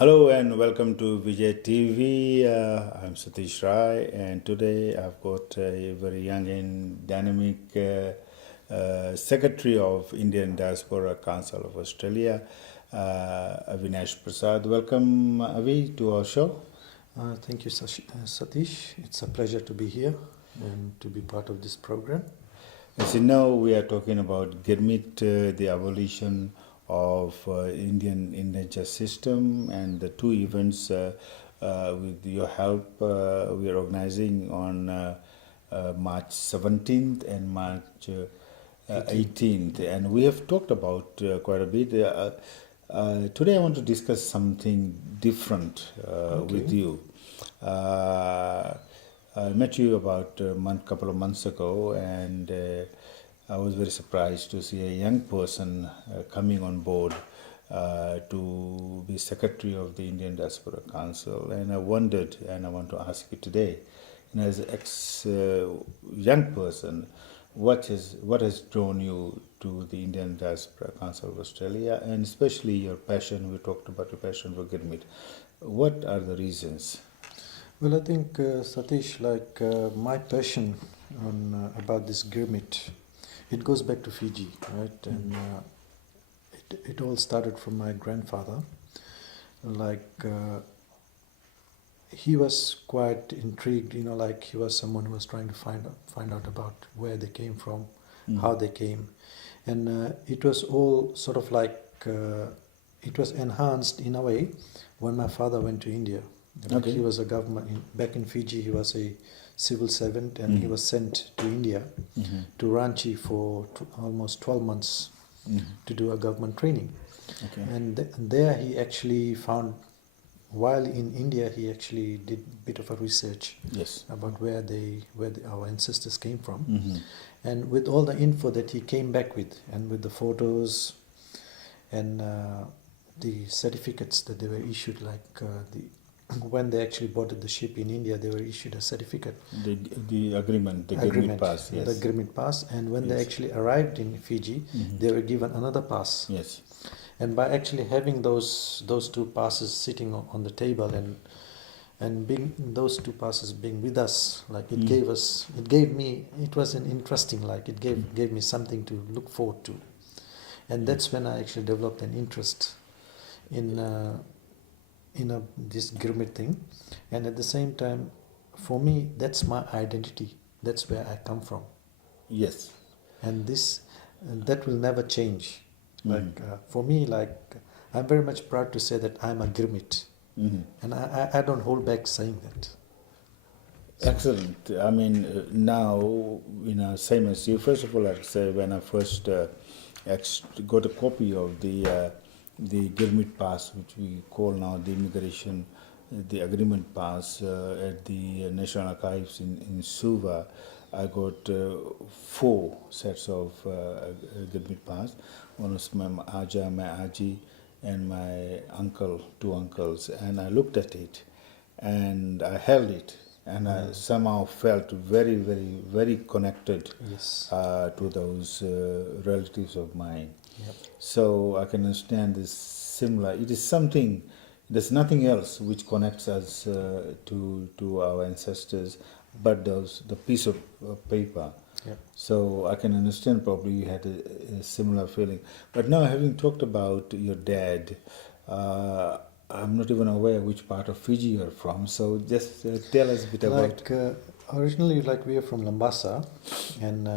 Hello and welcome to Vijay TV. I'm Satish Rai, and today I've got a very young and dynamic Secretary of Indian Diaspora Council of Australia, Avi Prasad. Welcome, Avi, to our show. Thank you, Satish. It's a pleasure to be here and to be part of this program. As you know, we are talking about Girmit, the abolition of Indian indenture system, and the two events with your help we are organizing on March 17th and March 18th, and we have talked about quite a bit. Today I want to discuss something different with you. I met you about couple of months ago, and I was very surprised to see a young person coming on board to be secretary of the Indian Diaspora Council. And I wondered, and I want to ask you today, as an young person, what has drawn you to the Indian Diaspora Council of Australia, and especially your passion? We talked about your passion for Girmit. What are the reasons? Well, I think, Satish, my passion about this Girmit, it goes back to Fiji, right? And it all started from my grandfather. He was quite intrigued, he was someone who was trying to find out about where they came from, how they came. And it was all sort of it was enhanced in a way when my father went to India. Okay. He was a government, back in Fiji, he was a civil servant, and he was sent to India, to Ranchi for almost 12 months to do a government training. Okay. And there he actually found, while in India, he actually did a bit of a research about where our ancestors came from. And with all the info that he came back with, and with the photos and the certificates that they were issued, when they actually boarded the ship in India, they were issued a certificate. The agreement, the Girmit pass. Yes. The Girmit pass. And when they actually arrived in Fiji, they were given another pass. Yes. And by actually having those two passes sitting on the table, and being those two passes being with us, it was an interesting, it gave me something to look forward to. And that's when I actually developed an interest in this Girmit thing. And at the same time, for me, that's my identity. That's where I come from. Yes. And that will never change. For me, I'm very much proud to say that I'm a Girmit. And I don't hold back saying that. Excellent. I mean, now, same as you. First of all, I'd say when I first got a copy of the Girmit pass, which we call now the agreement pass at the National Archives in Suva, I got 4 sets of Girmit pass. One was my Aji, and my uncle, 2 uncles, and I looked at it, and I held it, and I somehow felt very, very, very connected to those relatives of mine. Yep. So I can understand this similar. It is something. There's nothing else which connects us to our ancestors, but the piece of paper. Yep. So I can understand probably you had a similar feeling. But now, having talked about your dad, I'm not even aware which part of Fiji you're from. So just tell us a bit about. Originally, we are from Lambasa, and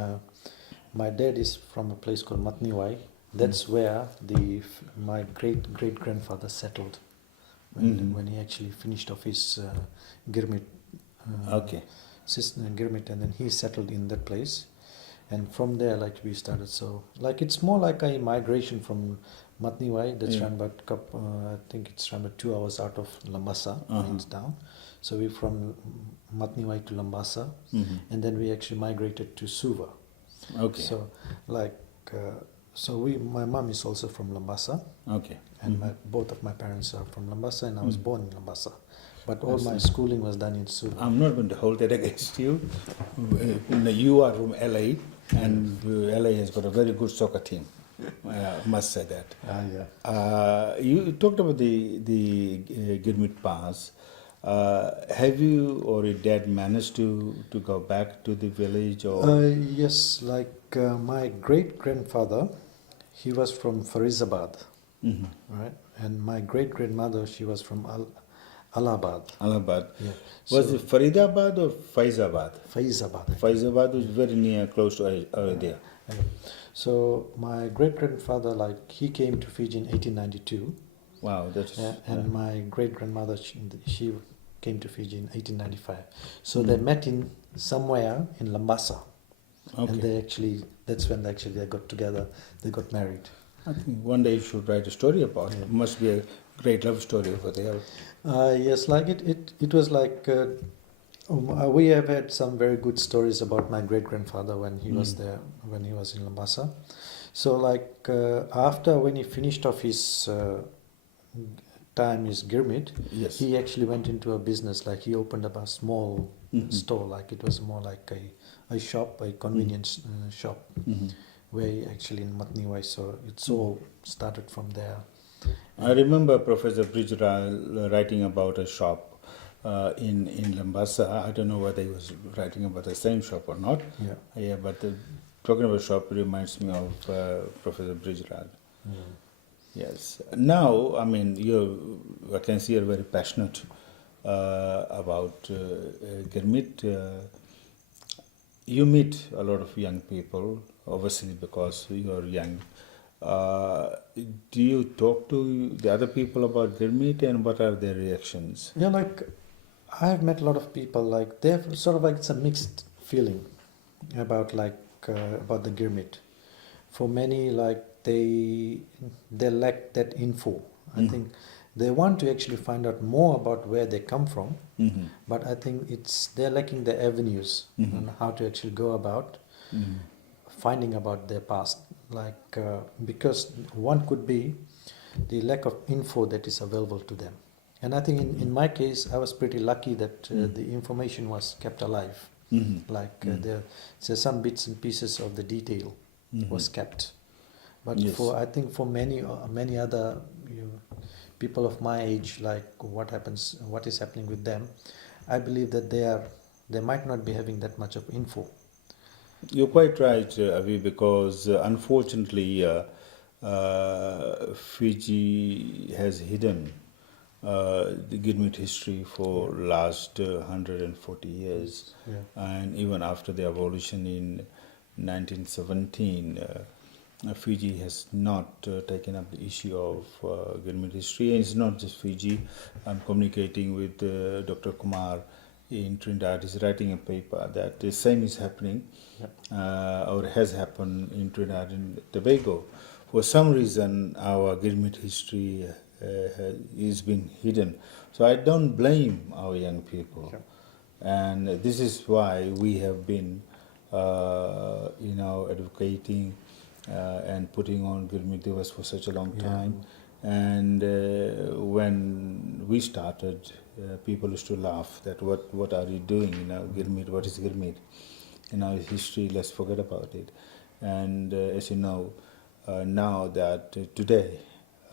my dad is from a place called Matniwai. That's where my great grandfather settled when he actually finished off his Girmit. Girmit, and then he settled in that place, and from there we started. So it's more like a migration from Matniwai. That's around about I think it's around about 2 hours out of Lambasa, means down. So we're from Matniwai to Lambasa, and then we actually migrated to Suva. Okay. So my mom is also from Lambasa. Okay. And both of my parents are from Lambasa, and I was born in Lambasa. But all my schooling was done in Suva. I'm not going to hold that against you. You are from LA, and LA has got a very good soccer team. Must say that. Yeah. You talked about the Girmit Pass. Have you or your dad managed to go back to the village or? Yes, like my great grandfather, he was from Farizabad, Mhm. right? And my great grandmother, she was from Allahabad. Allahabad. Yeah. Was So it Faridabad or Faizabad? Faizabad. I think. Faizabad was very near, close to Ayodhya. Yeah. So my great grandfather, like he came to Fiji in 1892. Wow, that is. And my great grandmother, she came to Fiji in 1895. So they met in somewhere in Lambasa, Okay. and they actually that's when actually they got together. They got married. I think one day you should write a story about it. Yeah. It must be a great love story over there. Yes, like it was like we have had some very good stories about my great grandfather when he was there, when he was in Lambasa. So like after when he finished off his time is Girmit, Yes. he actually went into a business, like he opened up a small store, like it was more like a shop, a convenience shop, where he actually in Matniwai, so it's all started from there. I remember Professor Bridge writing about a shop in Lambasa. I don't know whether he was writing about the same shop or not. Yeah. But talking about shop reminds me of Professor Bridge. Yes. Now, I mean, I can see you're very passionate about Girmit. You meet a lot of young people, obviously because you are young. Do you talk to the other people about Girmit and what are their reactions? Yeah, like I have met a lot of people, like they have sort of like it's a mixed feeling about about the Girmit. For many, like they lack that info. I think they want to actually find out more about where they come from, but I think they're lacking the avenues on how to actually go about finding about their past. Like because one could be the lack of info that is available to them. And I think in my case, I was pretty lucky that the information was kept alive. Like there's some bits and pieces of the detail was kept. But Yes. I think for many other people of my age, like what is happening with them, I believe that they might not be having that much of info. You're quite right, Avi, because unfortunately, Fiji has hidden the Girmit history for last 140 years, and even after the abolition in 1917, Fiji has not taken up the issue of Girmit history. And it's not just Fiji. I'm communicating with Dr. Kumar in Trinidad. He's writing a paper that the same is happening or has happened in Trinidad and Tobago. For some reason, our Girmit history is been hidden. So I don't blame our young people. Sure. And this is why we have been, advocating and putting on Girmitiyas for such a long time. And when we started, people used to laugh that what are you doing? Girmit, what is Girmit? History, let's forget about it. And as you know, now that today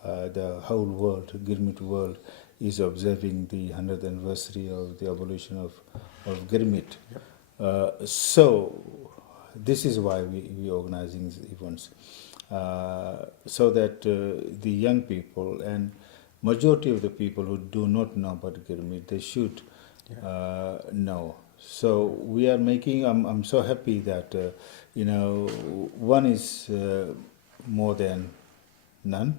the whole world, Girmit world, is observing the 100th anniversary of the abolition of Girmit. So this is why we organizing these events, so that the young people and majority of the people who do not know about Girmit, they should know. So we are making. I'm so happy that one is more than none.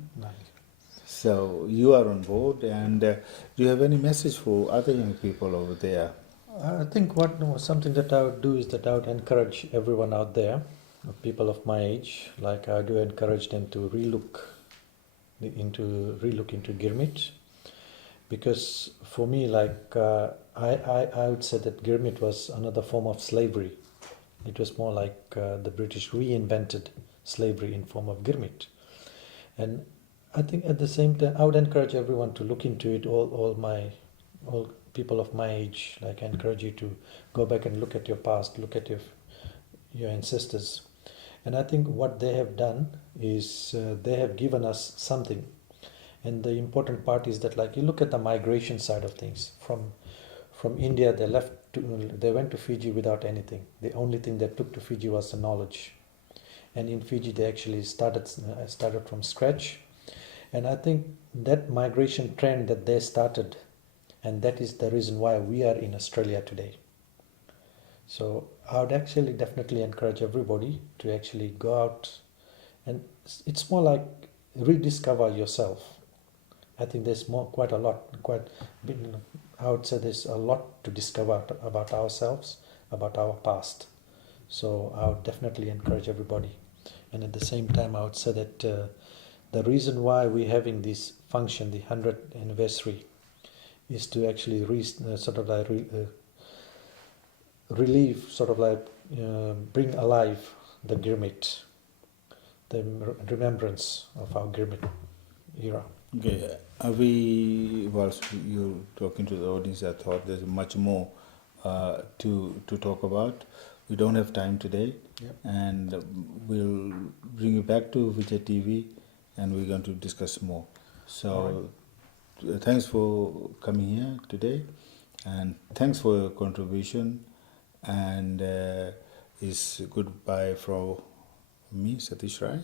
So you are on board, and do you have any message for other young people over there? I think something that I would do is that I would encourage everyone out there, people of my age, like I do encourage them to relook into Girmit, because for me, like I would say that Girmit was another form of slavery. It was more like the British reinvented slavery in form of Girmit, and I think at the same time I would encourage everyone to look into it. All people of my age, like I encourage you to go back and look at your past, look at your ancestors, And I think what they have done is they have given us something. And the important part is that, like, you look at the migration side of things. From India, they went to Fiji without anything. The only thing they took to Fiji was the knowledge. And in Fiji, they actually started from scratch. And I think that migration trend that they started, and that is the reason why we are in Australia today. So I would actually definitely encourage everybody to actually go out, and it's more like rediscover yourself. I think there's quite a lot, I would say there's a lot to discover about ourselves, about our past. So I would definitely encourage everybody. And at the same time, I would say that the reason why we're having this function, the 100th anniversary, is to actually bring alive the Girmit, the remembrance of our Girmit era. Okay, Avi, whilst you're talking to the audience, I thought there's much more to talk about. We don't have time today, Yep. and we'll bring you back to Vijay TV, and we're going to discuss more. So, thanks for coming here today, and thanks for your contribution. And it's goodbye from me, Satish Rai.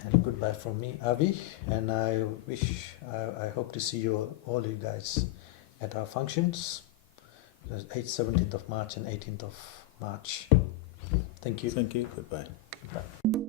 And goodbye from me, Avi. And I hope to see all you guys at our functions, the 8th, 17th of March and 18th of March. Thank you. Thank you. Goodbye. Bye.